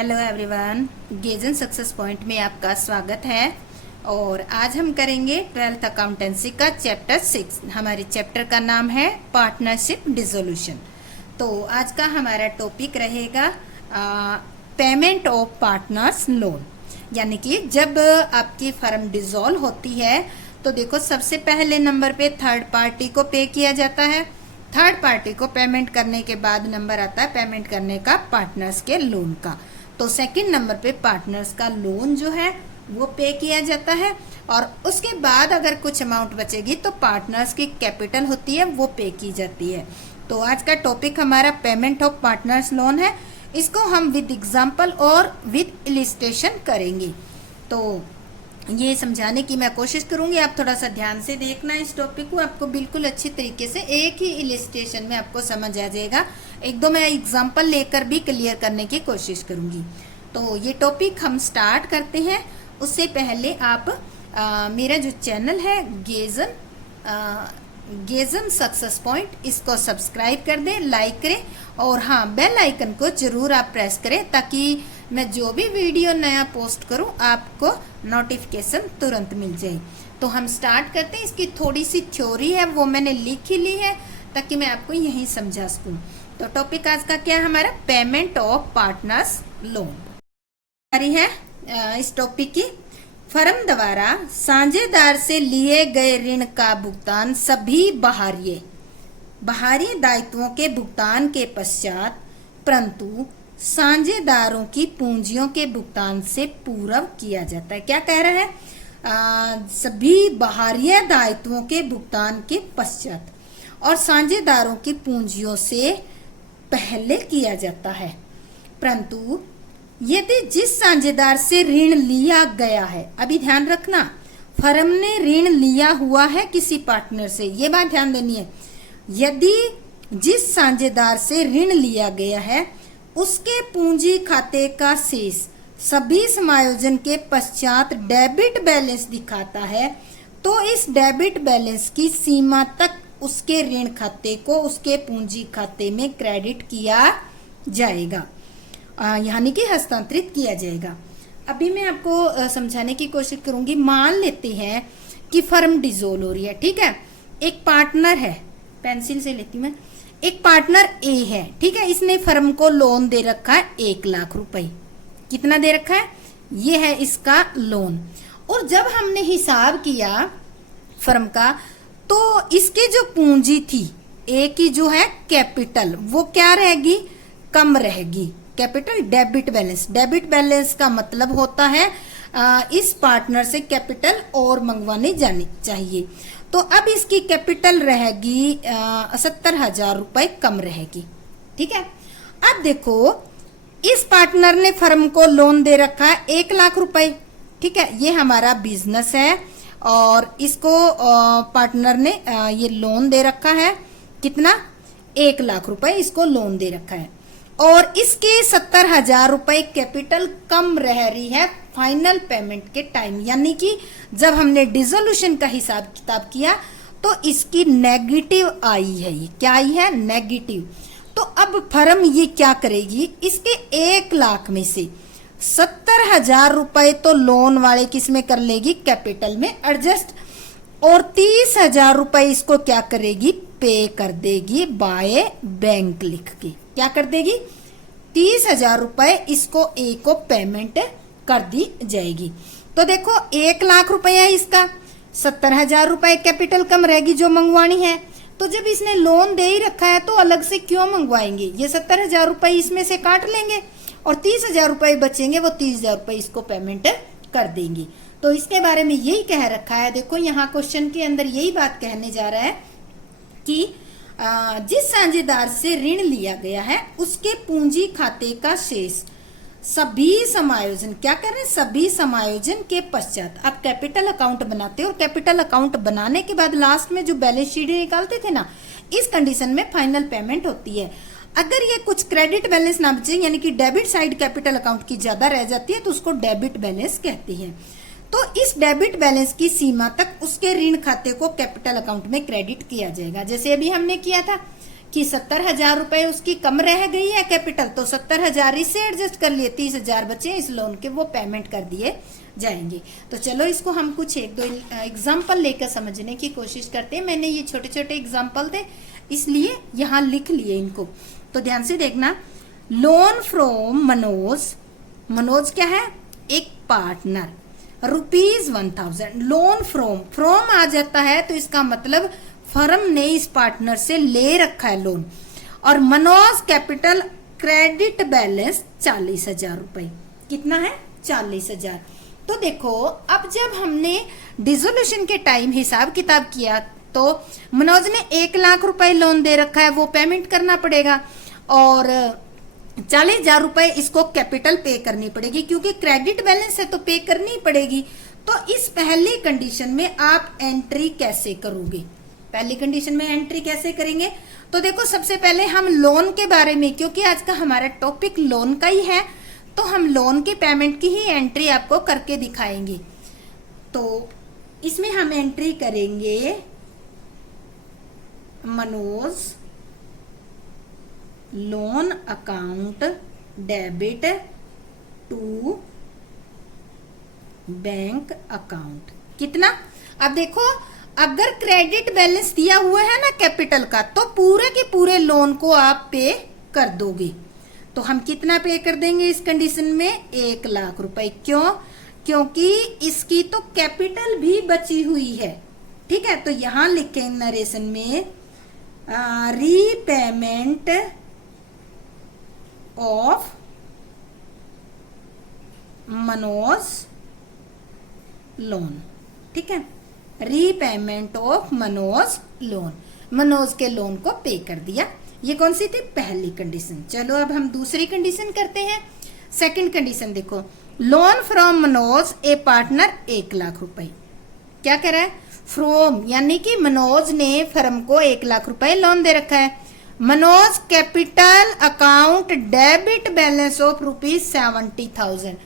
Hello everyone, गेजन success point में आपका स्वागत है। और आज हम करेंगे 12th अकाउंटेंसी का चैप्टर 6। हमारे चैप्टर का नाम है पार्टनरशिप डिसोल्यूशन। तो आज का हमारा टॉपिक रहेगा पेमेंट ऑफ पार्टनर्स लोन। यानी कि जब आपकी फर्म डिसॉल्व होती है तो देखो, सबसे पहले नंबर पे थर्ड पार्टी को पे किया जाता है। थर्ड पार्टी को पेमेंट करने के बाद नंबर आता है पेमेंट करने का पार्टनर्स के लोन का। तो सेकंड नंबर पे पार्टनर्स का लोन जो है वो पे किया जाता है, और उसके बाद अगर कुछ अमाउंट बचेगी तो पार्टनर्स की कैपिटल होती है वो पे की जाती है। तो आज का टॉपिक हमारा पेमेंट ऑफ पार्टनर्स लोन है। इसको हम विद एग्जांपल और विद इलिस्ट्रेशन करेंगे। तो ये समझाने की मैं कोशिश करूंगी, आप थोड़ा सा ध्यान से देखना इस टॉपिक को। आपको बिल्कुल अच्छी तरीके से एक ही इलिस्ट्रेशन में आपको समझ आ जाएगा। एक दो मैं एग्जांपल लेकर भी क्लियर करने की कोशिश करूंगी। तो ये टॉपिक हम स्टार्ट करते हैं। उससे पहले आप मेरा जो चैनल है गेजन सक्सेस पॉइंट, इसको सब्सक्राइब कर दें, लाइक करें, और हाँ, बेल आइकन को जरूर आप प्रेस करें ताकि मैं जो भी वीडियो नया पोस्ट करूं आपको नोटिफिकेशन तुरंत मिल जाए। तो हम स्टार्ट करते हैं। इसकी थोड़ी सी थ्योरी है वो मैंने लिख ही ली है ताकि मैं आपको यही समझा सकूं। तो टॉपिक आज का क्या है हमारा? पेमेंट ऑफ पार्टनर्स लोन हमारी है। इस टॉपिक की फर्म द्वारा साझेदार से लिए गए ऋण का भुगतान सभी बाहरी दायित्वों के भुगतान के पश्चात, परंतु साझेदारों की पूंजियों के भुगतान से पूर्व किया जाता है। क्या कह रहा है? सभी बाहरी दायित्वों के भुगतान के पश्चात और साझेदारों की पूंजियों से पहले किया जाता है, परंतु यदि जिस साझेदार से ऋण लिया गया है, अभी ध्यान रखना, फर्म ने ऋण लिया हुआ है किसी पार्टनर से, ये बात ध्यान देनी है। यदि जिस साझेदार से ऋण लिया गया है उसके पूंजी खाते का शेष सभी समायोजन के पश्चात डेबिट बैलेंस दिखाता है, तो इस डेबिट बैलेंस की सीमा तक उसके ऋण खाते को उसके पूंजी खाते में क्रेडिट किया जाएगा, यानी कि हस्तांतरित किया जाएगा। अभी मैं आपको समझाने की कोशिश करूंगी। मान लेते हैं कि फर्म डिसॉल्व हो रही है, ठीक है। एक पार्टनर है, पेंसिल से लेती मैं, एक पार्टनर ए है, ठीक है। इसने फर्म को लोन दे रखा है 1 लाख रुपए। कितना दे रखा है? ये है इसका लोन। और जब हमने हिसाब किया फर्म का, तो इसकी जो पूंजी थी ए की, जो है कैपिटल, वो क्या रहेगी? कम रहेगी। कैपिटल डेबिट बैलेंस का मतलब होता है इस पार्टनर से कैपिटल और मंगवाने जानी चाहिए। तो अब इसकी कैपिटल रहेगी 70,000 रुपए कम रहेगी, ठीक है। अब देखो, इस पार्टनर ने फर्म को लोन दे रखा है 1 लाख रुपए, ठीक है। ये हमारा बिजनेस है और इसको पार्टनर ने ये लोन दे रखा है। कितना? 1 लाख रुपए इसको लोन दे रखा है, और इसके 70,000 रुपए कैपिटल कम रह रही है फाइनल पेमेंट के टाइम। यानी कि जब हमने डिसोल्यूशन का हिसाब किताब किया तो इसकी नेगेटिव आई है। ये क्या आई है? नेगेटिव। तो अब फर्म ये क्या करेगी? इसके 1 लाख में से 70,000 रुपए तो लोन वाले किस में कर लेगी? कैपिटल में एडजस्ट, और 30,000 रुपए इसको क्या करेगी? पे कर देगी बाय बैंक लिख के। क्या कर देगी? 30,000 रुपए इसको ए को पेमेंट कर दी जाएगी। तो देखो, 1 लाख रुपए है इसका, 70,000 रुपए कैपिटल कम रहेगी जो मंगवानी है। तो जब इसने लोन दे ही रखा है तो अलग से क्यों मंगवाएंगे? ये 70,000 रुपए इसमें से काट लेंगे और 30,000 रुपए बचेंगे, वो 30,000 रुपए इसको पेमेंट कर देंगे। तो इसके बारे में यही कह रखा है। देखो, यहाँ क्वेश्चन के अंदर यही बात कहने जा रहा है कि जिस साझेदार से ऋण लिया गया है उसके पूंजी खाते का शेष सभी समायोजन, क्या कर रहे हैं? सभी समायोजन के पश्चात। आप कैपिटल अकाउंट बनाते हो और कैपिटल अकाउंट बनाने के बाद लास्ट में जो बैलेंस शीट निकालते थे ना, इस कंडीशन में फाइनल पेमेंट होती है। अगर ये कुछ क्रेडिट बैलेंस ना बचे, यानी कि डेबिट साइड कैपिटल अकाउंट की ज्यादा रह जाती है, तो उसको डेबिट बैलेंस कहते हैं। तो इस डेबिट बैलेंस की सीमा तक उसके ऋण खाते को कैपिटल अकाउंट में क्रेडिट किया जाएगा। जैसे अभी हमने किया था कि 70,000 रुपए उसकी कम रह गई है कैपिटल, तो 70,000 इससे एडजस्ट कर लिए, 30,000 बचे इस लोन के, वो पेमेंट कर दिए जाएंगे। तो चलो इसको हम कुछ एक दो एग्जाम्पल लेकर समझने की कोशिश करते हैं। मैंने ये छोटे छोटे एग्जाम्पल थे इसलिए यहाँ लिख लिए इनको, तो ध्यान से देखना। लोन फ्रॉम मनोज, मनोज क्या है, एक पार्टनर, ₹1,000। लोन फ्रॉम आ जाता है तो इसका मतलब फर्म ने इस पार्टनर से ले रखा है लोन। और मनोज कैपिटल क्रेडिट बैलेंस 40,000 रुपए, कितना है, 40,000। तो देखो अब जब हमने डिसोल्यूशन के टाइम हिसाब किताब किया तो मनोज ने 1,00,000 रुपए लोन दे रखा है, वो पेमेंट करना पड़ेगा, और 40,000 रुपए इसको कैपिटल पे करनी पड़ेगी, क्योंकि क्रेडिट बैलेंस है तो पे करनी पड़ेगी। तो इस पहली कंडीशन में आप एंट्री कैसे करोगे, पहली कंडीशन में एंट्री कैसे करेंगे? तो देखो सबसे पहले हम लोन के बारे में, क्योंकि आज का हमारा टॉपिक लोन का ही है, तो हम लोन की पेमेंट की ही एंट्री आपको करके दिखाएंगे। तो इसमें हम एंट्री करेंगे Manoj loan account debit to bank account, कितना? अब देखो अगर क्रेडिट बैलेंस दिया हुआ है ना कैपिटल का, तो पूरे के पूरे लोन को आप पे कर दोगे। तो हम कितना पे कर देंगे इस कंडीशन में, 1,00,000 रुपए। क्यों? क्योंकि इसकी तो कैपिटल भी बची हुई है, ठीक है। तो यहां लिखें नरेशन में रीपेमेंट ऑफ मनोज लोन, ठीक है, repayment of Manoj loan, Manoj के लोन को पे कर दिया। ये कौन सी थी, पहली कंडीशन। चलो अब हम दूसरी कंडीशन करते हैं। सेकंड कंडीशन देखो, loan from Manoj A partner 1,00,000 रुपए, क्या कह रहा है, फ्रॉम यानी कि मनोज ने फर्म को 1,00,000 रुपए लोन दे रखा है। Manoj capital account debit balance of ₹70,000,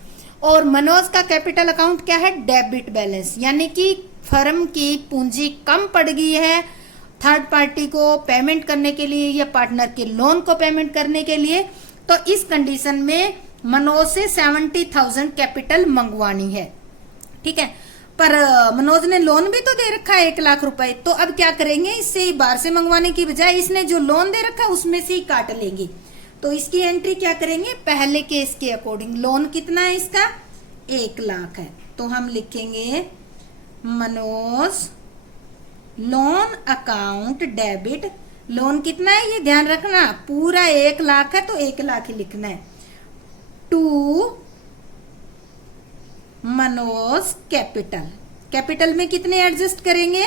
और मनोज का कैपिटल अकाउंट क्या है, डेबिट बैलेंस, यानी कि फर्म की पूंजी कम पड़ गई है थर्ड पार्टी को पेमेंट करने के लिए या पार्टनर के लोन को पेमेंट करने के लिए। तो इस कंडीशन में मनोज से 70,000 कैपिटल मंगवानी है, ठीक है। पर मनोज ने लोन भी तो दे रखा है 1,00,000 रुपए, तो अब क्या करेंगे, इससे बाहर से मंगवाने की बजाय इसने जो लोन दे रखा है उसमें से ही काट लेंगे। तो इसकी एंट्री क्या करेंगे, पहले केस के अकॉर्डिंग। लोन कितना है इसका, 1,00,000 है, तो हम लिखेंगे Manoj loan account debit, loan कितना है ये ध्यान रखना, पूरा 1,00,000 है तो 1,00,000 ही लिखना है, टू मनोज कैपिटल, कैपिटल में कितने एडजस्ट करेंगे,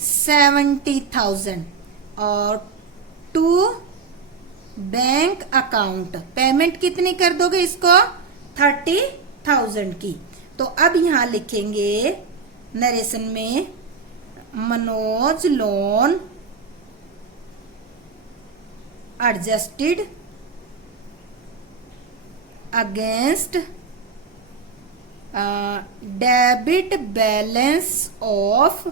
70,000, और टू बैंक अकाउंट, पेमेंट कितनी कर दोगे इसको, 30,000 की। तो अब यहां लिखेंगे नरेशन में Manoj loan adjusted against debit balance of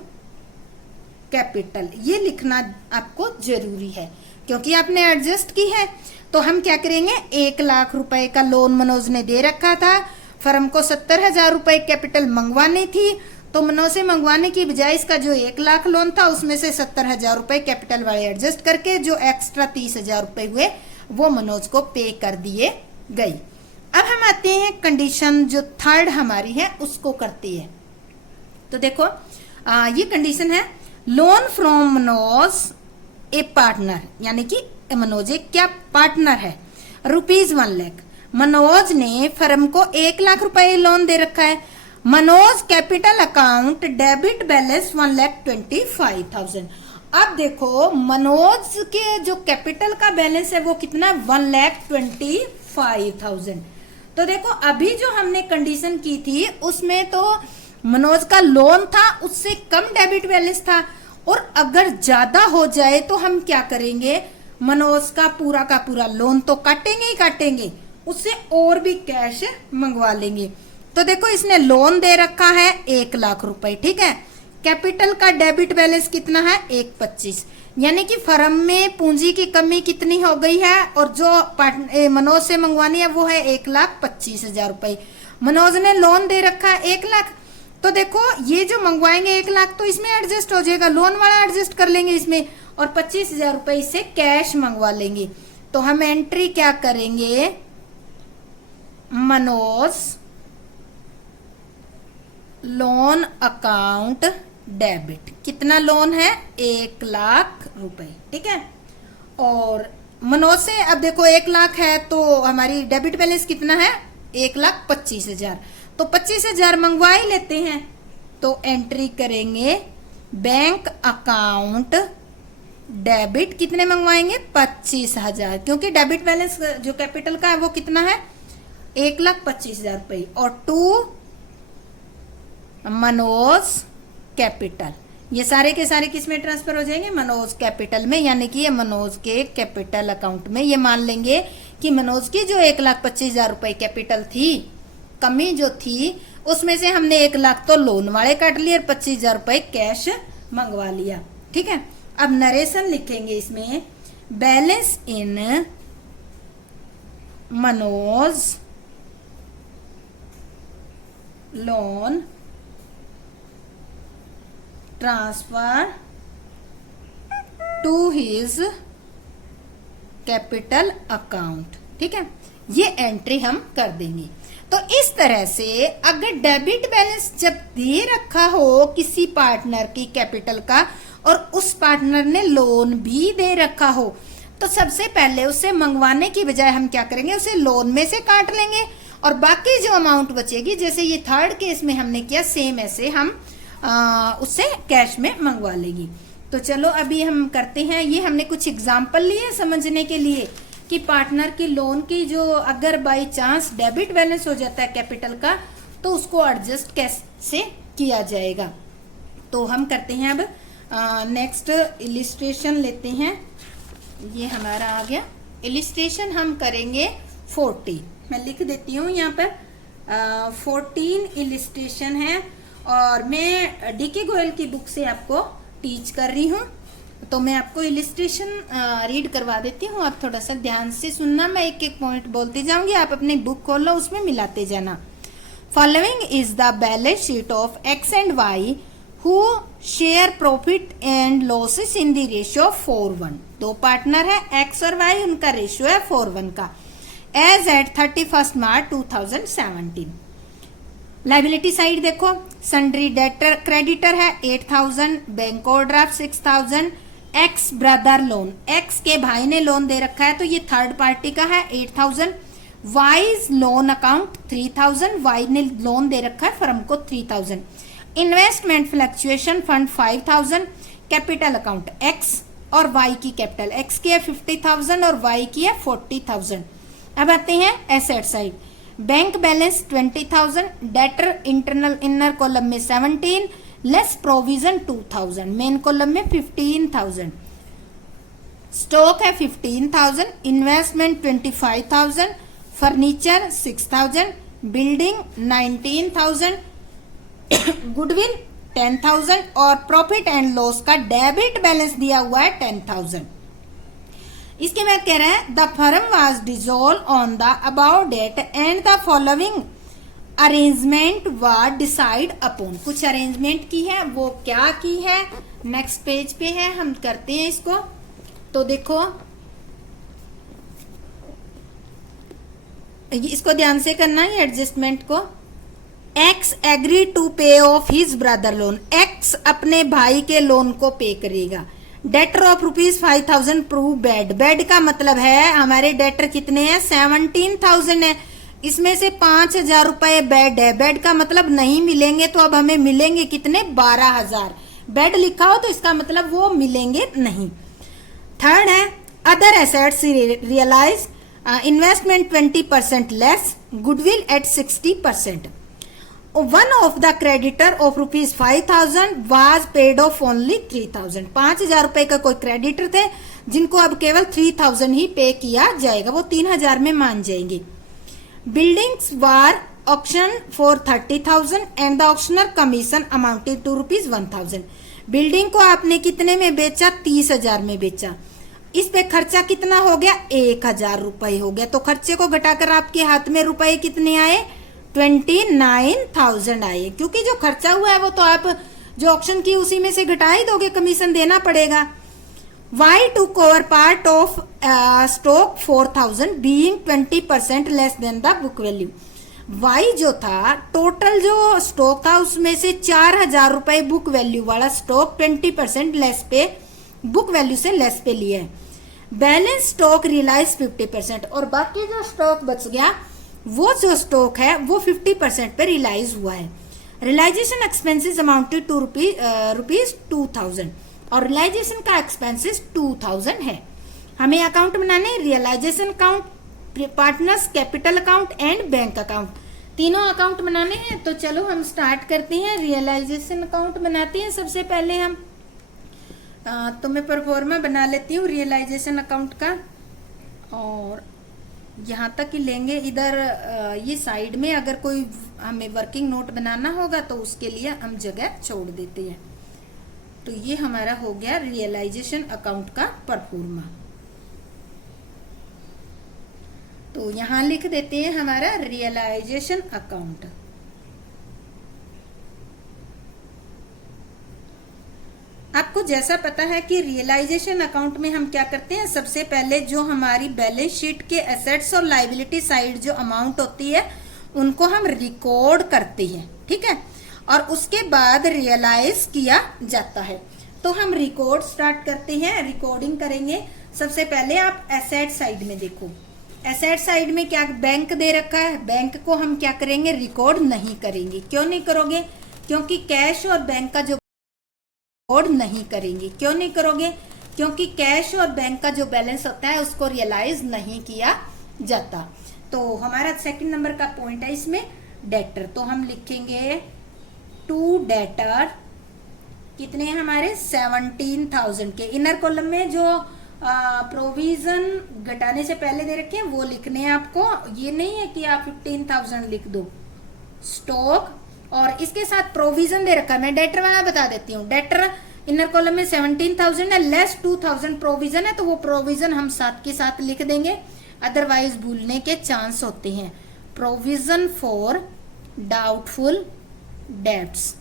capital, ये लिखना आपको जरूरी है क्योंकि आपने एडजस्ट की है। तो हम क्या करेंगे, 1,00,000 रुपए का लोन मनोज ने दे रखा था, फर्म को 70,000 रुपए कैपिटल मंगवानी थी, तो मनोज से मंगवाने की बजाय इसका जो 1,00,000 लोन था उसमें से 70,000 रुपए कैपिटल वाले एडजस्ट करके जो एक्स्ट्रा 30,000 रुपए हुए वो मनोज को पे कर दिए गई। अब हम आते हैं कंडीशन जो थर्ड हमारी है उसको करती है। तो देखो ये कंडीशन है, loan from Manoj A partner, यानी कि मनोज एक क्या पार्टनर है, ₹1,00,000। मनोज ने फर्म को 1,00,000 रुपए लोन दे रखा है। Manoj capital account debit balance 1,25,000। अब देखो मनोज के जो कैपिटल का बैलेंस है वो कितना, 1,25,000। तो देखो अभी जो हमने कंडीशन की थी उसमें तो मनोज का लोन था, उससे कम डेबिट बैलेंस था, और अगर ज्यादा हो जाए तो हम क्या करेंगे, मनोज का पूरा लोन तो काटेंगे ही काटेंगे, उससे और भी कैश मंगवा लेंगे। तो देखो इसने लोन दे रखा है 1,00,000 रुपए, ठीक है, कैपिटल का डेबिट बैलेंस कितना है, 1,25,000, यानी कि फर्म में पूंजी की कमी कितनी हो गई है, और जो मनोज से मंगवानी है वो है 1,25,000 रुपए। मनोज ने लोन दे रखा है 1 लाख, तो देखो ये जो मंगवाएंगे 1 लाख तो इसमें एडजस्ट हो जाएगा, लोन वाला एडजस्ट कर लेंगे इसमें, और 25,000 रुपए इससे कैश मंगवा लेंगे। तो हम एंट्री क्या करेंगे, मनोज लोन अकाउंट डेबिट, कितना लोन है 1 लाख रुपए, ठीक है। और मनोज से अब देखो 1 लाख है तो हमारी डेबिट बैलेंस कितना है 1,25,000, तो 25,000 मंगवा ही लेते हैं। तो एंट्री करेंगे बैंक अकाउंट डेबिट, कितने मंगवाएंगे 25,000, क्योंकि डेबिट बैलेंस जो कैपिटल का है वो कितना है 1,25,000 रुपए, और टू मनोज कैपिटल, ये सारे के सारे किस में ट्रांसफर हो जाएंगे मनोज कैपिटल में, यानी कि ये मनोज के कैपिटल अकाउंट में। ये मान लेंगे कि मनोज की जो 1,25,000 रुपए कैपिटल थी, कमी जो थी उसमें से हमने 1 लाख तो लोन वाले काट लिए और 25,000 रुपए कैश मंगवा लिया, ठीक है। अब नरेशन लिखेंगे इसमें, balance in Manoj loan transfer to his capital account, ठीक है। ये एंट्री हम कर देंगे। तो इस तरह से अगर डेबिट बैलेंस जब दे रखा हो किसी पार्टनर की कैपिटल का और उस पार्टनर ने लोन भी दे रखा हो, तो सबसे पहले उसे मंगवाने की बजाय हम क्या करेंगे, उसे लोन में से काट लेंगे और बाकी जो अमाउंट बचेगी, जैसे ये थर्ड केस में हमने किया, सेम ऐसे हम उससे कैश में मंगवा लेगी। तो चलो अभी हम करते हैं, ये हमने कुछ एग्जाम्पल लिए समझने के लिए कि पार्टनर की लोन की जो अगर बाय चांस डेबिट बैलेंस हो जाता है कैपिटल का, तो उसको एडजस्ट कैसे किया जाएगा। तो हम करते हैं अब नेक्स्ट इलिस्ट्रेशन लेते हैं, ये हमारा आ गया इलिस्ट्रेशन। हम करेंगे 40, मैं लिख देती हूँ यहाँ पर 14 इलिस्ट्रेशन है, और मैं डीके गोयल की बुक से आपको टीच कर रही हूँ, तो मैं आपको इलिस्ट्रेशन रीड करवा देती हूँ। आप थोड़ा सा ध्यान से सुनना, मैं एक एक पॉइंट बोलती जाऊंगी, आप अपनी बुक खोलो उसमें मिलाते जाना। Following is the balance sheet of X and Y who share profit and losses in the ratio 4:1। दो पार्टनर है एक्स और वाई, उनका रेशियो है 4:1 का, एज एट 31 मार्च 2017। लाइबिलिटी साइड देखो, सन्ड्री डेटर क्रेडिटर है 8,000, bank overdraft 6,000, x brother loan, X के भाई ने लोन दे रखा है तो ये थर्ड पार्टी का है 8,000, वाईज लोन अकाउंट 3,000, वाई ने लोन दे रखा है फर्म को 3,000, investment fluctuation fund 5,000, capital account x और वाई की कैपिटल, एक्स की है 50,000 और वाई की है 40,000। अब आते हैं asset side, bank balance 20,000, debtor internal inner column में 17, लेस प्रोविजन 2,000, मेन कॉलम में 15,000, स्टॉक है 15,000, इन्वेस्टमेंट 25,000, फर्नीचर 6,000, बिल्डिंग 19,000, गुडविल 10,000 और प्रॉफिट एंड लॉस का डेबिट बैलेंस दिया हुआ है 10,000। इसके बाद कह रहा है the firm was dissolve on the above date and the following arrangement was decide upon. कुछ अरेंजमेंट की है, वो क्या की है नेक्स्ट पेज पे है, हम करते हैं इसको। तो देखो इसको ध्यान से करना है एडजस्टमेंट को। एक्स एग्री टू पे of his brother loan, x अपने भाई के लोन को पे करेगा। Debtor of ₹5,000 prove bed, bed का मतलब है हमारे डेटर कितने हैं 17,000 है, इसमें से 5,000 रुपए बेड है, बेड का मतलब नहीं मिलेंगे तो अब हमें मिलेंगे कितने 12,000, बेड लिखा हो तो इसका मतलब वो मिलेंगे नहीं। थर्ड है other assets realise, investment 20% less, goodwill at 60%। One of the creditor of ₹5,000 was paid off only 3,000, 5,000 रुपए का कोई क्रेडिटर थे जिनको अब केवल 3,000 ही पे किया जाएगा, वो 3,000 में मान जाएंगे। Buildings were auction for 30,000 and the auctioneer commission amounted to ₹1,000, building को आपने कितने में बेचा, 30,000 में बेचा। इस पे खर्चा कितना हो गया, 1,000 रुपए हो गया। तो खर्चे को घटाकर आपके हाथ में रुपए कितने आए, 29,000 आए। क्योंकि जो खर्चा हुआ है वो तो आप जो ऑक्शन की उसी में से घटा ही दोगे, कमीशन देना पड़ेगा। Y took over part of stock 4,000 being 20% less than the book value। Y जो था, टोटल जो स्टॉक था उसमें से 4,000 रुपए बुक वैल्यू वाला स्टॉक 20% लेस पे, बुक वैल्यू से लेस पे लिया है। बैलेंस स्टॉक रियलाइज 50% और बाकी जो स्टॉक बच गया वो जो स्टॉक है वो 50% पे रियलाइज हुआ है। Realisation expenses amounted to rupees 2,000 और रियलाइजेशन का एक्सपेंसेस 2,000 है। हमें अकाउंट बनाने, realisation account, partners capital account and bank account, तीनों अकाउंट बनाने हैं। तो चलो हम स्टार्ट करते हैं। रियलाइजेशन अकाउंट बनाते हैं सबसे पहले हम। तो मैं परफॉर्मा बना लेती हूँ रियलाइजेशन अकाउंट का, और यहाँ तक ही लेंगे। इधर ये साइड में अगर कोई हमें वर्किंग नोट बनाना होगा तो उसके लिए हम जगह छोड़ देते हैं। तो ये हमारा हो गया रियलाइजेशन अकाउंट का परफॉर्मा। तो यहां लिख देते हैं हमारा रियलाइजेशन अकाउंट। आपको जैसा पता है कि रियलाइजेशन अकाउंट में हम क्या करते हैं, सबसे पहले जो हमारी बैलेंस शीट के एसेट्स और लायबिलिटी साइड जो अमाउंट होती है उनको हम रिकॉर्ड करते हैं, ठीक है, और उसके बाद रियलाइज किया जाता है। तो हम रिकॉर्ड स्टार्ट करते हैं, रिकॉर्डिंग करेंगे। सबसे पहले आप एसेट साइड में देखो, एसेट साइड में क्या बैंक दे रखा है, बैंक को हम क्या करेंगे, रिकॉर्ड नहीं करेंगे। क्यों नहीं करोगे, क्योंकि कैश और बैंक का जो रिकॉर्ड नहीं करेंगे। क्यों नहीं करोगे, क्योंकि कैश और बैंक का जो बैलेंस होता है उसको रियलाइज नहीं किया जाता। तो हमारा सेकंड नंबर का पॉइंट है इसमें डेटर। तो हम लिखेंगे टू डेटर, कितने हैं हमारे, 17,000 के। इनर कॉलम में जो प्रोविजन घटाने से पहले दे रखे हैं वो लिखने हैं आपको। ये नहीं है कि आप 15,000 लिख दो स्टॉक, और इसके साथ प्रोविजन दे रखा है। मैं डेटर वाला बता देती हूँ। डेटर इनर कॉलम में 17,000 है, लेस 2,000 प्रोविजन है, तो वो प्रोविजन हम साथ के साथ लिख देंगे, अदरवाइज भूलने के चांस होते हैं। प्रोविजन फॉर डाउटफुल डेब्ट्स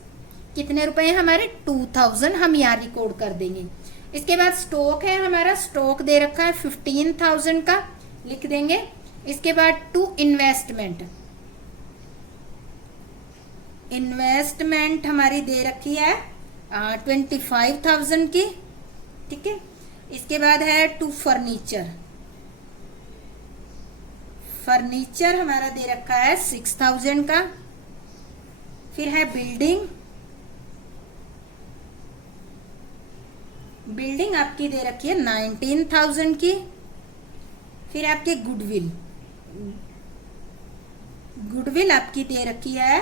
कितने रुपए हैं हमारे, 2,000 हम यहाँ रिकॉर्ड कर देंगे। इसके बाद स्टॉक है हमारा, स्टॉक दे रखा है 15,000 का, लिख देंगे। इसके बाद टू इन्वेस्टमेंट, इन्वेस्टमेंट हमारी दे रखी है 25,000 की, ठीक है। इसके बाद है टू फर्नीचर, फर्नीचर हमारा दे रखा है 6,000 का। फिर है बिल्डिंग, बिल्डिंग आपकी दे रखी है 19,000 की। फिर आपके गुडविल, गुडविल आपकी दे रखी है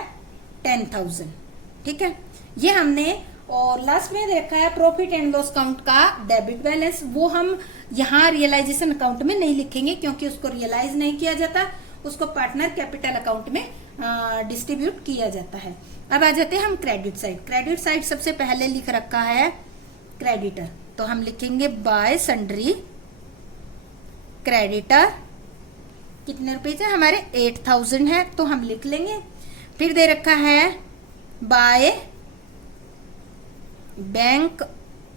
10,000, ठीक है, ये हमने। और लास्ट में देखा है प्रॉफिट एंड लॉस अकाउंट का डेबिट बैलेंस, वो हम यहाँ रियलाइजेशन अकाउंट में नहीं लिखेंगे क्योंकि उसको रियलाइज नहीं किया जाता, उसको पार्टनर कैपिटल अकाउंट में डिस्ट्रीब्यूट किया जाता है। अब आ जाते हैं हम क्रेडिट साइड। क्रेडिट साइड सबसे पहले लिख रखा है क्रेडिटर, तो हम लिखेंगे बाय सन्ड्री क्रेडिटर, कितने रुपए से हमारे 8,000 है, तो हम लिख लेंगे। फिर दे रखा है बाय बैंक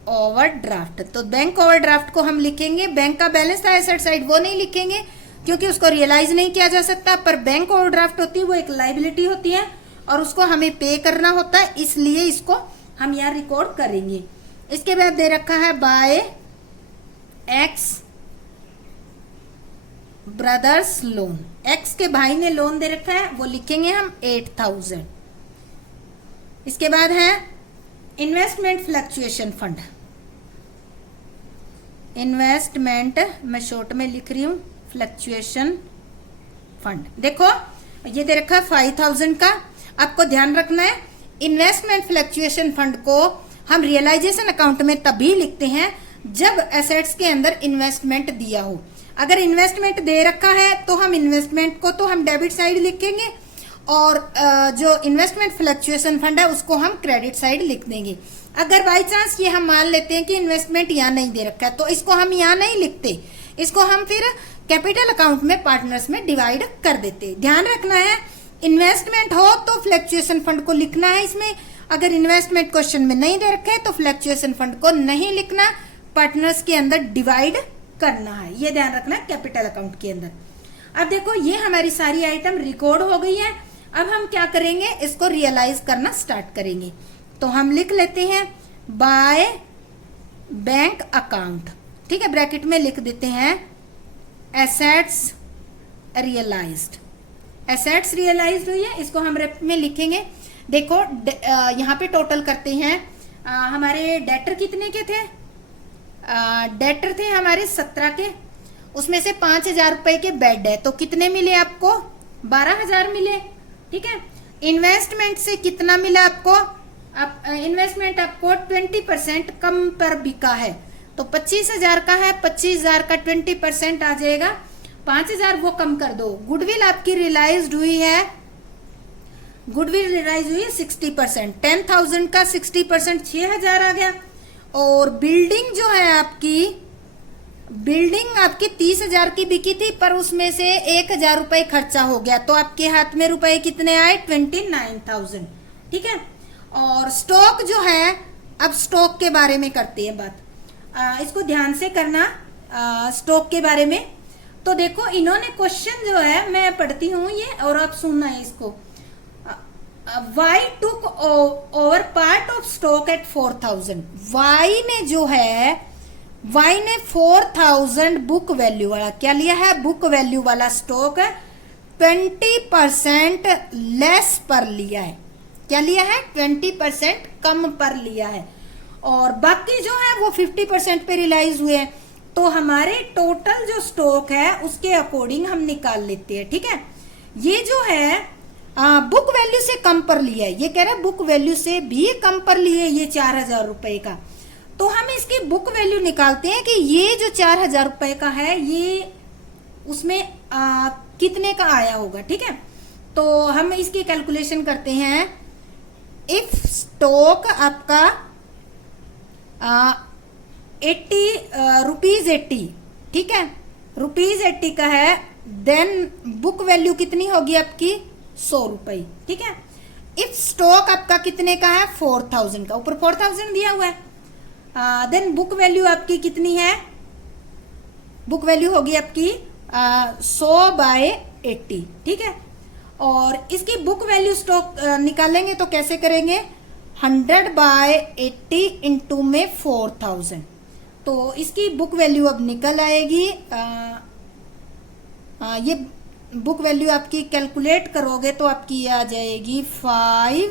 ओवरड्राफ्ट, तो बैंक ओवरड्राफ्ट को हम लिखेंगे, बैंक का बैलेंस था एसेट साइड वो नहीं लिखेंगे क्योंकि उसको रियलाइज नहीं किया जा सकता, पर बैंक ओवरड्राफ्ट होती है वो एक लायबिलिटी होती है और उसको हमें पे करना होता है, इसलिए इसको हम यहाँ रिकॉर्ड करेंगे। इसके बाद दे रखा है by X brothers loan, X के भाई ने लोन दे रखा है वो लिखेंगे हम 8,000। इसके बाद है इन्वेस्टमेंट फ्लक्चुएशन फंड, इन्वेस्टमेंट मैं शॉर्ट में लिख रही हूं फ्लक्चुएशन फंड। देखो ये दे रखा है 5,000 का। आपको ध्यान रखना है इन्वेस्टमेंट फ्लक्चुएशन फंड को हम रियलाइजेशन अकाउंट में तभी लिखते हैं जब एसेट्स के अंदर इन्वेस्टमेंट दिया हो। अगर इन्वेस्टमेंट दे रखा है तो हम इन्वेस्टमेंट को तो हम डेबिट साइड लिखेंगे और जो इन्वेस्टमेंट फ्लक्चुएशन फंड है उसको हम क्रेडिट साइड लिख देंगे। अगर बाई चांस ये हम मान लेते हैं कि इन्वेस्टमेंट यहाँ नहीं दे रखा है तो इसको हम यहाँ नहीं लिखते, इसको हम फिर कैपिटल अकाउंट में पार्टनर्स में डिवाइड कर देते। ध्यान रखना है, इन्वेस्टमेंट हो तो फ्लक्चुएशन फंड को लिखना है इसमें, अगर इन्वेस्टमेंट क्वेश्चन में नहीं दे रखे तो फ्लक्चुएशन फंड को नहीं लिखना, पार्टनर्स के अंदर डिवाइड करना है, ये ध्यान रखना है कैपिटल अकाउंट के अंदर। अब देखो ये हमारी सारी आइटम रिकॉर्ड हो गई है। अब हम क्या करेंगे, इसको रियलाइज करना स्टार्ट करेंगे। तो हम लिख लेते हैं बाय बैंक अकाउंट, ठीक है, ब्रैकेट में लिख देते हैं एसेट्स रियलाइज्ड। एसेट्स रियलाइज्ड हुई है, इसको हम रेप में लिखेंगे। देखो यहाँ पे टोटल करते हैं, हमारे डेटर कितने के थे, डेटर थे हमारे 17 के, उसमें से 5,000 रुपए के बेड है तो कितने मिले आपको, 12,000 मिले, ठीक है। इन्वेस्टमेंट से कितना मिला आपको, इन्वेस्टमेंट आपको 20% कम पर बिका है तो 25,000 का है, 25,000 का 20% आ जाएगा 5,000, वो कम कर दो। गुडविल आपकी रियलाइज्ड हुई है, गुडविल रियलाइज हुई है 60%, 10,000 का 60% 6,000 आ गया। और बिल्डिंग जो है आपकी, बिल्डिंग आपकी 30,000 की बिकी थी पर उसमें से 1,000 रुपए खर्चा हो गया तो आपके हाथ में रुपए कितने आए, 29,000, ठीक है। और स्टॉक जो है, अब स्टॉक के बारे में करते हैं बात, इसको ध्यान से करना स्टॉक के बारे में। तो देखो इन्होंने क्वेश्चन जो है, मैं पढ़ती हूँ ये और आप सुनना है इसको। Y took over part of stock at 4,000। Y ने जो है, Y ने 4,000 बुक वैल्यू वाला क्या लिया है, बुक वैल्यू वाला स्टॉक 20% लेस पर लिया है। क्या लिया है, 20% कम पर लिया है। और बाकी जो है वो 50% पे रियलाइज हुए हैं। तो हमारे टोटल जो स्टॉक है उसके अकॉर्डिंग हम निकाल लेते हैं, ठीक है। ये जो है बुक वैल्यू से कम पर लिया है, ये कह रहा है बुक वैल्यू से भी कम पर लिए ये 4,000 रुपए का। तो हम इसकी बुक वैल्यू निकालते हैं कि ये जो 4,000 रुपए का है ये उसमें कितने का आया होगा, ठीक है। तो हम इसकी कैलकुलेशन करते हैं। इफ स्टॉक आपका 80, ठीक है, ₹80 का है, देन बुक वैल्यू कितनी होगी आपकी 100 रुपए, ठीक है। इफ स्टॉक आपका कितने का है 4,000 का, ऊपर 4,000 दिया हुआ है, देन बुक वैल्यू आपकी कितनी है, बुक वैल्यू होगी आपकी 100/80, ठीक है। और इसकी बुक वैल्यू स्टॉक निकालेंगे तो कैसे करेंगे, 100/80 इंटू में 4,000। तो इसकी बुक वैल्यू अब निकल आएगी, ये बुक वैल्यू आपकी कैलकुलेट करोगे तो आपकी आ जाएगी 5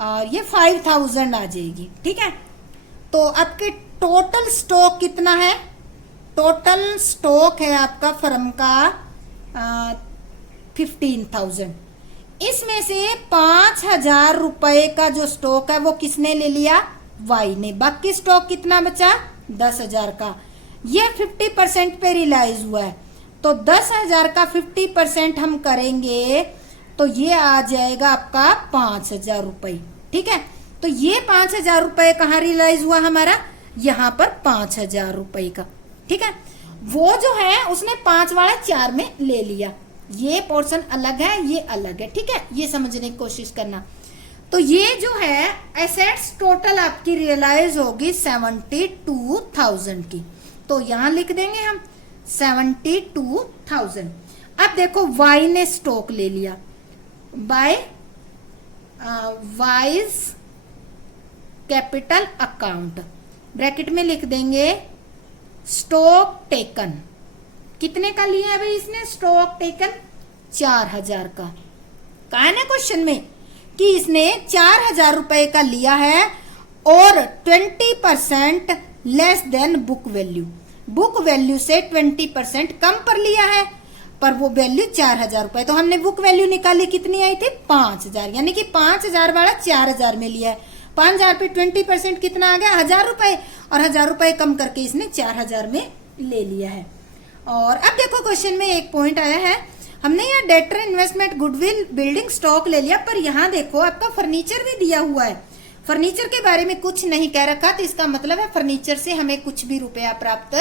और ये 5,000 आ जाएगी, ठीक है। तो आपके टोटल स्टॉक कितना है, टोटल स्टॉक है आपका फर्म का 15,000। इसमें से 5,000 रुपए का जो स्टॉक है वो किसने ले लिया, वाई ने। बाकी स्टॉक कितना बचा, 10,000 का। ये 50% पे रियलाइज हुआ है तो 10,000 का 50% हम करेंगे तो ये आ जाएगा आपका 5,000 रुपए, ठीक है। तो ये 5,000 रुपए कहाँ रियलाइज हुआ हमारा, यहाँ पर 5,000 रुपए का, ठीक है। वो जो है उसने 5 वाला 4 में ले लिया, ये पोर्शन अलग है, ये अलग है, ठीक है। ये समझने की कोशिश करना। तो ये जो है एसेट्स टोटल आपकी रियलाइज होगी 72,000 की, तो यहाँ लिख देंगे हम 72,000। अब देखो वाई ने स्टॉक ले लिया by Y's capital account, bracket में लिख देंगे स्टॉक टेकन। कितने का लिया है भाई इसने स्टॉक टेकन, 4,000 का। कहा है ना क्वेश्चन में कि इसने 4,000 रुपए का लिया है और 20% less than book value, book value से 20% कम पर लिया है, पर वो वैल्यू 4,000 रुपए। तो हमने बुक वैल्यू निकाली, कितनी आई थी 5,000, यानी कि 5,000 वाला 4,000 में लिया है। 5,000 पे 20% कितना आ गया, 1,000 रुपए, और 1,000 रुपए कम करके इसने 4,000 में ले लिया है। और अब देखो क्वेश्चन में एक पॉइंट आया है, हमने यहाँ debtor, investment, goodwill, building, stock ले लिया, पर यहाँ देखो आपका फर्नीचर भी दिया हुआ है। फर्नीचर के बारे में कुछ नहीं कह रखा, तो इसका मतलब है फर्नीचर से हमें कुछ भी रुपया प्राप्त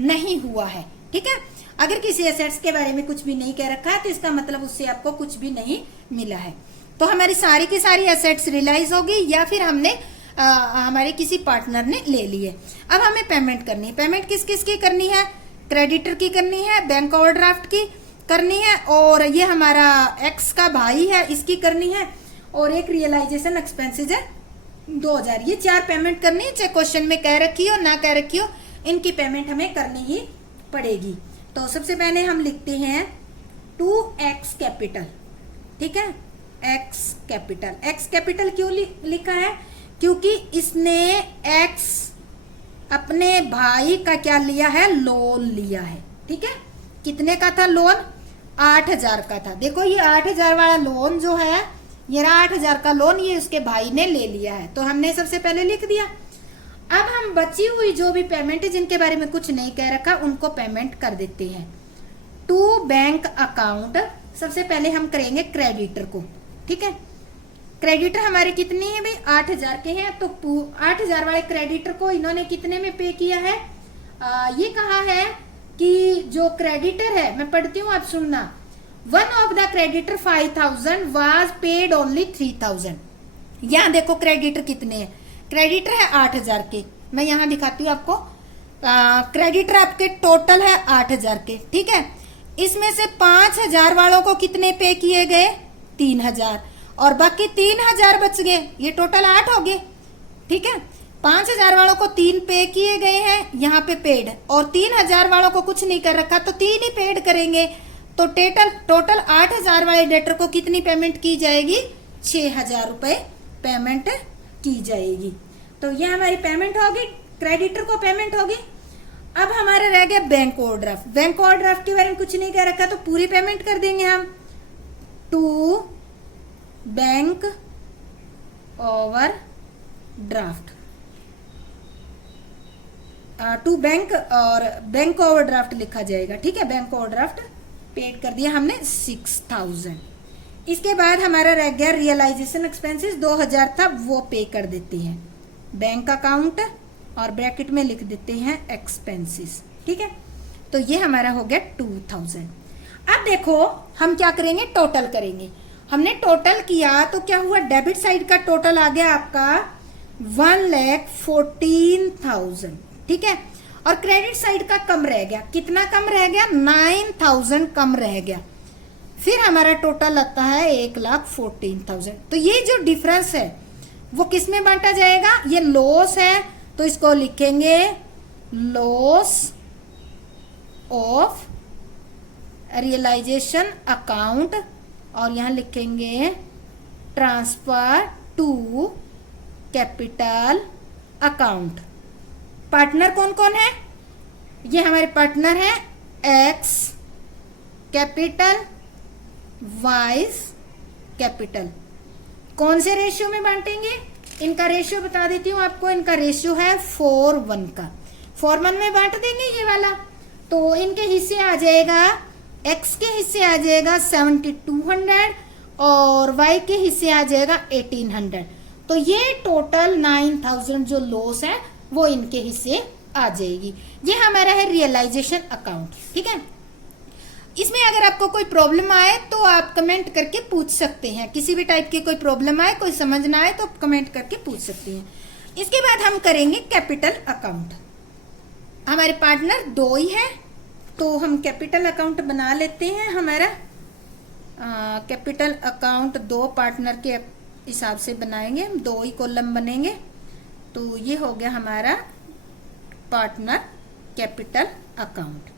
नहीं हुआ है। ठीक है, अगर किसी एसेट्स के बारे में कुछ भी नहीं कह रखा है तो इसका मतलब उससे आपको कुछ भी नहीं मिला है। तो हमारी सारी की सारी एसेट्स रियलाइज होगी या फिर हमने हमारे किसी पार्टनर ने ले लिए। अब हमें पेमेंट करनी है। पेमेंट किस किस की करनी है? क्रेडिटर की करनी है, बैंक ओवरड्राफ्ट की करनी है, और ये हमारा एक्स का भाई है इसकी करनी है, और एक रियलाइजेशन एक्सपेंसेस है 2000। ये 4 पेमेंट करनी है, चाहे क्वेश्चन में कह रखी हो ना कह रखी हो, इनकी पेमेंट हमें करनी ही पड़ेगी। तो सबसे पहले हम लिखते हैं 2x कैपिटल। ठीक है, x कैपिटल। x कैपिटल क्यों लिखा है? क्योंकि इसने x अपने भाई का क्या लिया है? लोन लिया है। ठीक है, कितने का था लोन? 8000 का था। देखो ये 8000 वाला लोन जो है, ये 8000 का लोन ये उसके भाई ने ले लिया है, तो हमने सबसे पहले लिख दिया। अब हम बची हुई जो भी पेमेंट है जिनके बारे में कुछ नहीं कह रखा उनको पेमेंट कर देते हैं। टू बैंक अकाउंट, सबसे पहले हम करेंगे क्रेडिटर को। ठीक है, क्रेडिटर हमारे कितने हैं भाई? 8000 के हैं, तो 8000 वाले क्रेडिटर को इन्होंने कितने में पे किया है? ये कहा है कि जो क्रेडिटर है, मैं पढ़ती हूँ आप सुनना। One of the creditor 5000 was paid only 3000। यहाँ देखो क्रेडिटर कितने हैं? क्रेडिटर है 8000 के, मैं यहाँ दिखाती हूँ आपको। क्रेडिटर आपके टोटल है 8000 के। ठीक है, इसमें से 5000 वालों को कितने पे किए गए? 3000, और बाकी 3000 बच गए, ये टोटल 8 हो गए। ठीक है, 5000 वालों को 3 पे किए गए हैं यहाँ पे पेड, और 3000 वालों को कुछ नहीं कर रखा तो 3 ही पेड करेंगे, तो टोटल 8000 वाले डेटर को कितनी पेमेंट की जाएगी? 6000 रुपए पेमेंट की जाएगी। तो ये हमारी पेमेंट होगी, क्रेडिटर को पेमेंट होगी। अब हमारा रह गया बैंक ओवरड्राफ्ट। बैंक ओवरड्राफ्ट के बारे में कुछ नहीं कह रखा तो पूरी पेमेंट कर देंगे हम। To bank overdraft, to bank, और बैंक ओवरड्राफ्ट लिखा जाएगा। ठीक है, बैंक ओवरड्राफ्ट पेड कर दिया हमने 6000। इसके बाद हमारा रह गया रियलाइजेशन एक्सपेंसेस 2000 था, वो पे कर देते हैं। बैंक अकाउंट और ब्रैकेट में लिख देते हैं एक्सपेंसेस। ठीक है, तो ये हमारा हो गया 2000। अब देखो हम क्या करेंगे? टोटल करेंगे। हमने टोटल किया तो क्या हुआ? डेबिट साइड का टोटल आ गया आपका 1,14,000। ठीक है, और क्रेडिट साइड का कम रह गया। कितना कम रह गया? 9000 कम रह गया। फिर हमारा टोटल आता है 1,14,000। तो ये जो डिफरेंस है वो किस में बांटा जाएगा? ये लॉस है, तो इसको लिखेंगे लॉस ऑफ रियलाइजेशन अकाउंट, और यहां लिखेंगे transfer to capital account. Partner कौन कौन है? ये हमारे पार्टनर है एक्स कैपिटल, वाइज कैपिटल। कौन से रेशियो में बांटेंगे? इनका रेशियो बता देती हूँ आपको। इनका रेशियो है 4:1 का। 4:1 में बांट देंगे ये वाला, तो इनके हिस्से आ जाएगा, एक्स के हिस्से आ जाएगा 7200 और वाई के हिस्से आ जाएगा 1800। तो ये टोटल 9000 जो लॉस है वो इनके हिस्से आ जाएगी। ये हमारा है रियलाइजेशन अकाउंट। ठीक है, इसमें अगर आपको कोई प्रॉब्लम आए तो आप कमेंट करके पूछ सकते हैं। किसी भी टाइप की कोई प्रॉब्लम आए, कोई समझ ना आए तो आप कमेंट करके पूछ सकते हैं। इसके बाद हम करेंगे कैपिटल अकाउंट। हमारे पार्टनर 2 ही है, तो हम कैपिटल अकाउंट बना लेते हैं। हमारा कैपिटल अकाउंट 2 पार्टनर के हिसाब से बनाएंगे, 2 ही कॉलम बनेंगे। तो ये हो गया हमारा पार्टनर कैपिटल अकाउंट।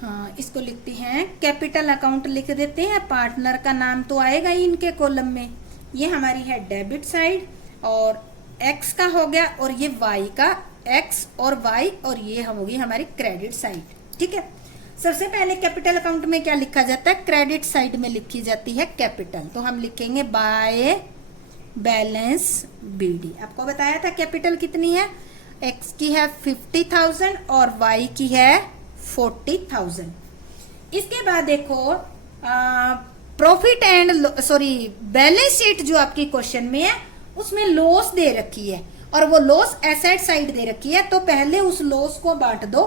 हाँ, इसको लिखते हैं कैपिटल अकाउंट लिख देते हैं। पार्टनर का नाम तो आएगा ही इनके कॉलम में। ये हमारी है डेबिट साइड, और एक्स का हो गया, और ये वाई का, एक्स और वाई, और ये होगी हमारी क्रेडिट साइड। ठीक है, सबसे पहले कैपिटल अकाउंट में क्या लिखा जाता है? क्रेडिट साइड में लिखी जाती है कैपिटल। तो हम लिखेंगे बाय बैलेंस बीडी। आपको बताया था कैपिटल कितनी है? एक्स की है 50,000 और वाई की है 40,000। इसके बाद देखो profit and sorry balance sheet जो आपकी क्वेश्चन में है उसमें लॉस दे रखी है और वो लॉस एसेट साइड दे रखी है, तो पहले उस लॉस को बांट दो।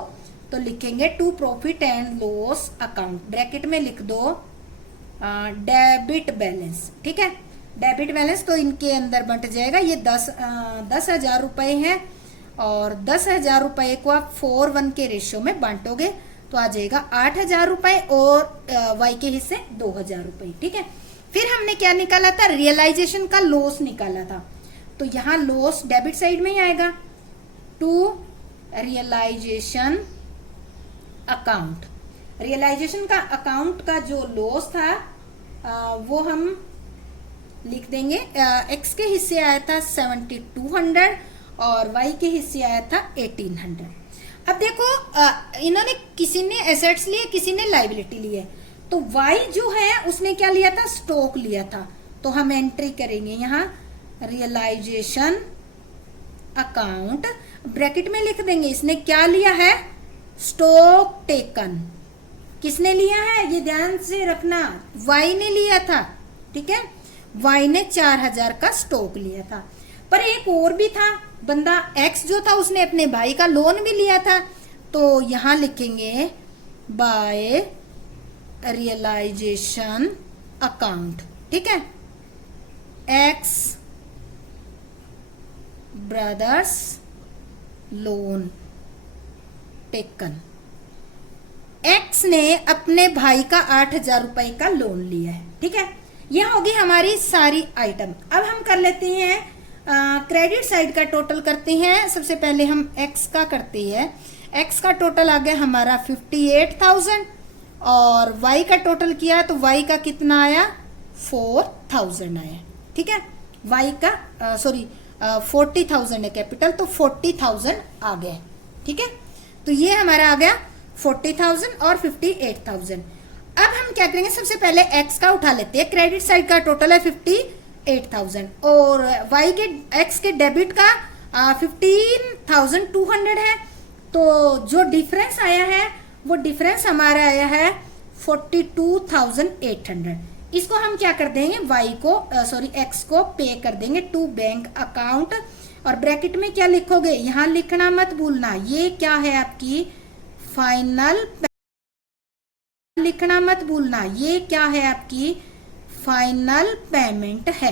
तो लिखेंगे to profit and loss account, bracket में लिख दो डेबिट बैलेंस। ठीक है, डेबिट बैलेंस तो इनके अंदर बंट जाएगा। ये 10,000 रुपए है और 10,000 रुपए को आप 4:1 के रेशियो में बांटोगे तो आ जाएगा 8,000 रुपए और वाई के हिस्से 2,000 रुपए। ठीक है, फिर हमने क्या निकाला था, रियलाइजेशन का लॉस निकाला था, तो यहाँ लॉस डेबिट साइड में ही आएगा टू रियलाइजेशन अकाउंट। रियलाइजेशन का अकाउंट का जो लॉस था वो हम लिख देंगे। एक्स के हिस्से आया था 7,200 और वाई के हिस्से आया था 1,800। अब देखो इन्होंने किसी ने एसेट्स लिए, किसी ने लाइबिलिटी ली है, तो वाई जो है उसने क्या लिया था, स्टॉक लिया था। तो हम एंट्री करेंगे यहाँ रियलाइजेशन अकाउंट, ब्रैकेट में लिख देंगे इसने क्या लिया है, स्टॉक टेकन। किसने लिया है, ये ध्यान से रखना, वाई ने लिया था। ठीक है, वाई ने 4,000 का स्टॉक लिया था। पर एक और भी था बंदा, एक्स जो था उसने अपने भाई का लोन भी लिया था, तो यहां लिखेंगे बाय रियलाइजेशन अकाउंट। ठीक है, X brothers loan taken. X ने अपने भाई का 8,000 रुपए का लोन लिया है। ठीक है, यह होगी हमारी सारी आइटम। अब हम कर लेते हैं क्रेडिट साइड का टोटल करते हैं। सबसे पहले हम एक्स का करते हैं। एक्स का टोटल आ गया हमारा 58,000 और वाई का टोटल किया तो वाई का कितना आया, 4,000 आया। ठीक है, वाई का 40,000 है कैपिटल, तो 40,000 आ गया। ठीक है, तो ये हमारा आ गया 40,000 और 58,000। अब हम क्या करेंगे, सबसे पहले एक्स का उठा लेते हैं। क्रेडिट साइड का टोटल है 58,000 और वाई के एक्स के डेबिट का 15,200 है, तो जो डिफरेंस आया है वो डिफरेंस हमारा आया है 42,800। इसको हम क्या कर देंगे, वाई को एक्स को पे कर देंगे टू बैंक अकाउंट। और ब्रैकेट में क्या लिखोगे, यहां लिखना मत भूलना, ये क्या है आपकी फाइनल, लिखना मत भूलना, ये क्या है आपकी फाइनल पेमेंट है।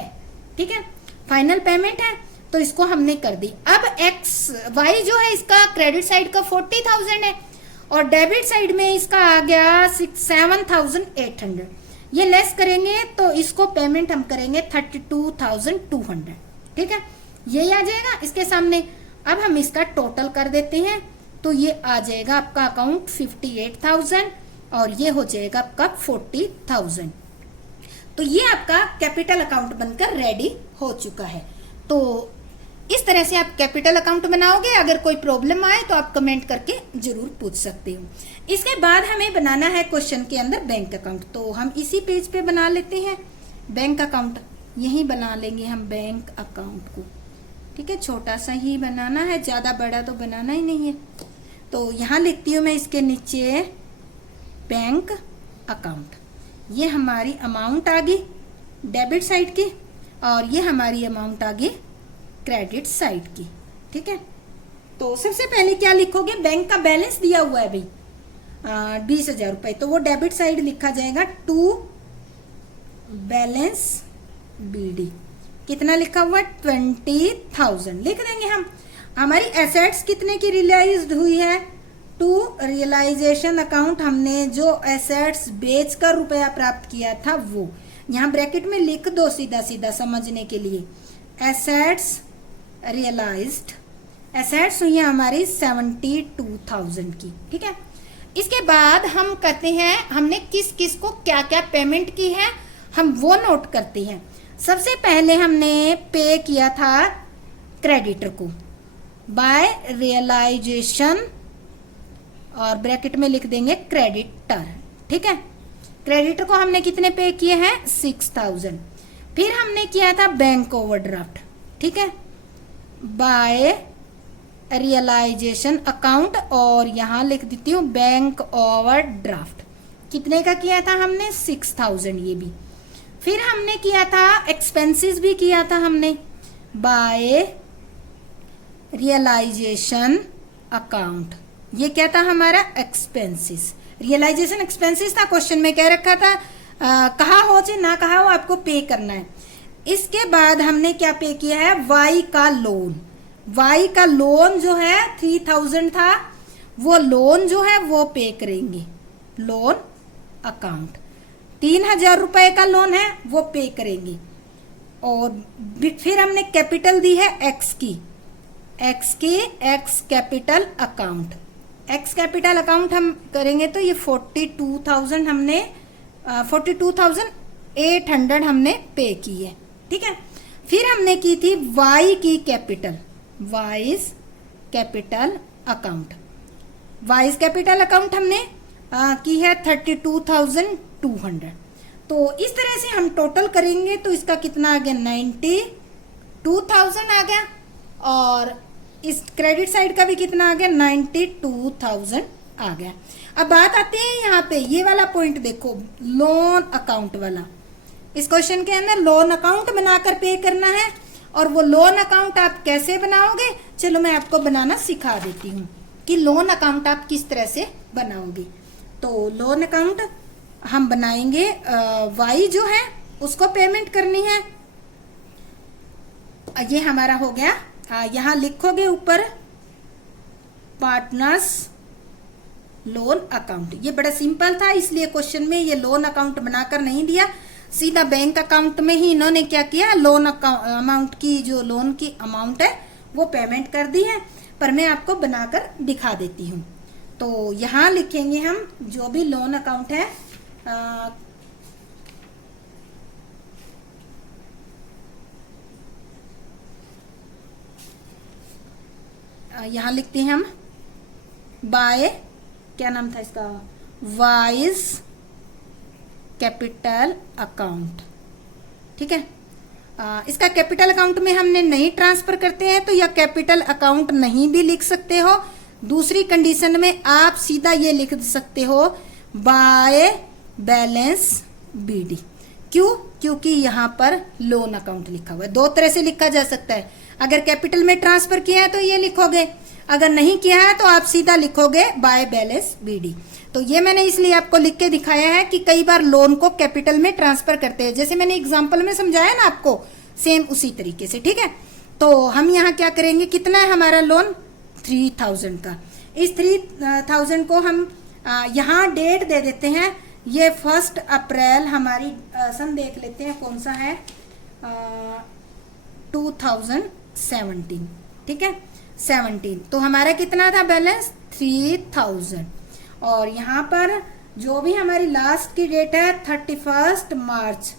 ठीक है, फाइनल पेमेंट है, तो इसको हमने कर दी। अब एक्स वाई जो है इसका क्रेडिट साइड का 40,000 है और डेबिट साइड में इसका आ गया 7,800। ये लेस करेंगे तो इसको पेमेंट हम करेंगे 32,200। ठीक है, यही आ जाएगा इसके सामने। अब हम इसका टोटल कर देते हैं, तो ये आ जाएगा आपका अकाउंट 58,000 और ये हो जाएगा आपका 40,000। तो ये आपका कैपिटल अकाउंट बनकर रेडी हो चुका है। तो इस तरह से आप कैपिटल अकाउंट बनाओगे। अगर कोई प्रॉब्लम आए तो आप कमेंट करके जरूर पूछ सकते हो। इसके बाद हमें बनाना है क्वेश्चन के अंदर बैंक अकाउंट, तो हम इसी पेज पे बना लेते हैं बैंक अकाउंट। यही बना लेंगे हम बैंक अकाउंट को। ठीक है, छोटा सा ही बनाना है, ज्यादा बड़ा तो बनाना ही नहीं है। तो यहाँ लिखती हूँ मैं इसके नीचे बैंक अकाउंट। ये हमारी अमाउंट आ गई डेबिट साइड की और ये हमारी अमाउंट आ गई क्रेडिट साइड की। ठीक है, तो सबसे पहले क्या लिखोगे, बैंक का बैलेंस दिया हुआ है भाई 20,000 रुपए, तो वो डेबिट साइड लिखा जाएगा टू बैलेंस बीडी। कितना लिखा हुआ है, 20,000 लिख देंगे हम। हमारी एसेट्स कितने की रियलाइज्ड हुई है, टू रियलाइजेशन अकाउंट। हमने जो एसेट्स बेचकर रुपया प्राप्त किया था वो यहाँ ब्रैकेट में लिख दो सीधा सीधा समझने के लिए। एसेट्स रियलाइज्ड, एसेट्स हुई है हमारी 72,000 की। ठीक है, इसके बाद हम कहते हैं हमने किस किस को क्या क्या पेमेंट की है, हम वो नोट करते हैं। सबसे पहले हमने पे किया था क्रेडिटर को बाय रियलाइजेशन और ब्रैकेट में लिख देंगे क्रेडिटर। ठीक है, क्रेडिटर को हमने कितने पे किए हैं, 6,000। फिर हमने किया था बैंक ओवरड्राफ्ट। ठीक है, बाय रियलाइजेशन अकाउंट और यहाँ लिख देती हूँ बैंक ओवरड्राफ्ट। कितने का किया था हमने? 6000 ये भी। फिर हमने किया था एक्सपेंसेस भी किया था हमने बाय रियलाइजेशन अकाउंट। ये क्या था हमारा? एक्सपेंसेस। रियलाइजेशन एक्सपेंसेस था, क्वेश्चन में कह रखा था कहा हो चाहे ना कहा हो आपको पे करना है। इसके बाद हमने क्या पे किया है? वाई का लोन। वाई का लोन जो है 3000 था, वो लोन जो है वो पे करेंगे, लोन अकाउंट। 3000 रुपए का लोन है वो पे करेंगे। और फिर हमने कैपिटल दी है एक्स की, x capital account. X capital account हम करेंगे तो ये 42,000 हमने 42,800 हमने पे की है, ठीक है। फिर हमने की थी वाई की capital, wise capital account. Wise capital account हमने की है 32,200। तो इस तरह से हम टोटल करेंगे तो इसका कितना आ गया? 92,000 आ गया। और इस क्रेडिट साइड का भी कितना आ गया? 92,000 आ गया। अब बात आती है यहाँ पे ये वाला पॉइंट देखो, लोन अकाउंट वाला। इस क्वेश्चन के अंदर लोन अकाउंट बनाकर पे करना है। और वो लोन अकाउंट आप कैसे बनाओगे? चलो मैं आपको बनाना सिखा देती हूँ कि लोन अकाउंट आप किस तरह से बनाओगे। तो लोन अकाउंट हम बनाएंगे, वाई जो है उसको पेमेंट करनी है। ये हमारा हो गया। यहाँ लिखोगे ऊपर पार्टनर्स लोन अकाउंट। ये बड़ा सिंपल था, इसलिए क्वेश्चन में ये लोन अकाउंट बनाकर नहीं दिया, सीधा बैंक अकाउंट में ही इन्होंने क्या किया? लोन अमाउंट की, जो लोन की अमाउंट है वो पेमेंट कर दी है। पर मैं आपको बनाकर दिखा देती हूँ। तो यहाँ लिखेंगे हम जो भी लोन अकाउंट है, यहाँ लिखते हैं हम बाय, क्या नाम था इसका? वाइज कैपिटल अकाउंट, ठीक है। इसका कैपिटल अकाउंट में हमने नहीं ट्रांसफर करते हैं तो यह कैपिटल अकाउंट नहीं भी लिख सकते हो। दूसरी कंडीशन में आप सीधा ये लिख सकते हो बाय बैलेंस बीडी। क्यों? क्योंकि यहाँ पर लोन अकाउंट लिखा हुआ है। दो तरह से लिखा जा सकता है। अगर कैपिटल में ट्रांसफर किया है तो ये लिखोगे, अगर नहीं किया है तो आप सीधा लिखोगे बाय बैलेंस बीडी। तो ये मैंने इसलिए आपको लिख के दिखाया है कि कई बार लोन को कैपिटल में ट्रांसफर करते हैं, जैसे मैंने एग्जांपल में समझाया ना आपको, सेम उसी तरीके से, ठीक है। तो हम यहाँ क्या करेंगे? कितना है हमारा लोन? 3000 का। इस 3000 को हम यहाँ डेट दे देते हैं, ये 1 अप्रैल हमारी सन देख लेते हैं कौन सा है, 2017, ठीक है, 17। तो हमारा कितना था बैलेंस? 3000। और यहाँ पर जो भी हमारी लास्ट की डेट है 31 मार्च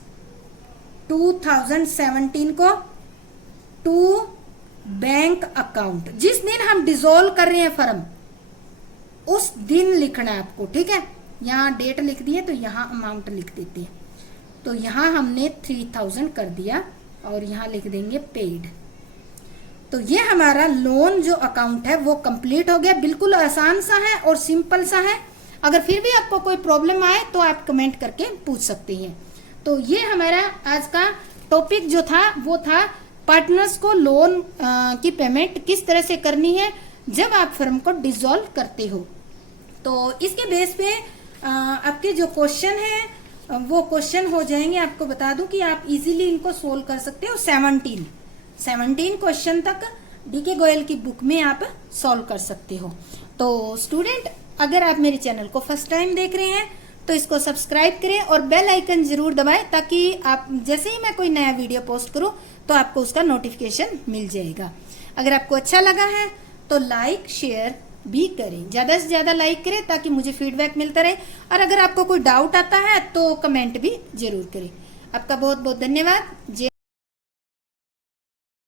2017 को टू बैंक अकाउंट। जिस दिन हम डिसॉल्व कर रहे हैं फर्म, उस दिन लिखना है आपको, ठीक है। यहाँ डेट लिख दी है तो यहाँ अमाउंट लिख देते हैं। तो यहाँ हमने 3000 कर दिया और यहाँ लिख देंगे पेड। तो ये हमारा लोन जो अकाउंट है वो कंप्लीट हो गया। बिल्कुल आसान सा है और सिंपल सा है। अगर फिर भी आपको कोई प्रॉब्लम आए तो आप कमेंट करके पूछ सकते हैं। तो ये हमारा आज का टॉपिक जो था वो था पार्टनर्स को लोन की पेमेंट किस तरह से करनी है जब आप फर्म को डिसॉल्व करते हो। तो इसके बेस पे आपके जो क्वेश्चन है वो क्वेश्चन हो जाएंगे। आपको बता दूं कि आप इजीली इनको सोल्व कर सकते हो। 17 क्वेश्चन तक डीके गोयल की बुक में आप सॉल्व कर सकते हो। तो स्टूडेंट, अगर आप मेरे चैनल को फर्स्ट टाइम देख रहे हैं तो इसको सब्सक्राइब करें और बेल आइकन जरूर दबाएं ताकि आप जैसे ही मैं कोई नया वीडियो पोस्ट करूं तो आपको उसका नोटिफिकेशन मिल जाएगा। अगर आपको अच्छा लगा है तो लाइक शेयर भी करें, ज्यादा से ज्यादा लाइक करें ताकि मुझे फीडबैक मिलता रहे। और अगर आपको कोई डाउट आता है तो कमेंट भी जरूर करें। आपका बहुत बहुत धन्यवाद।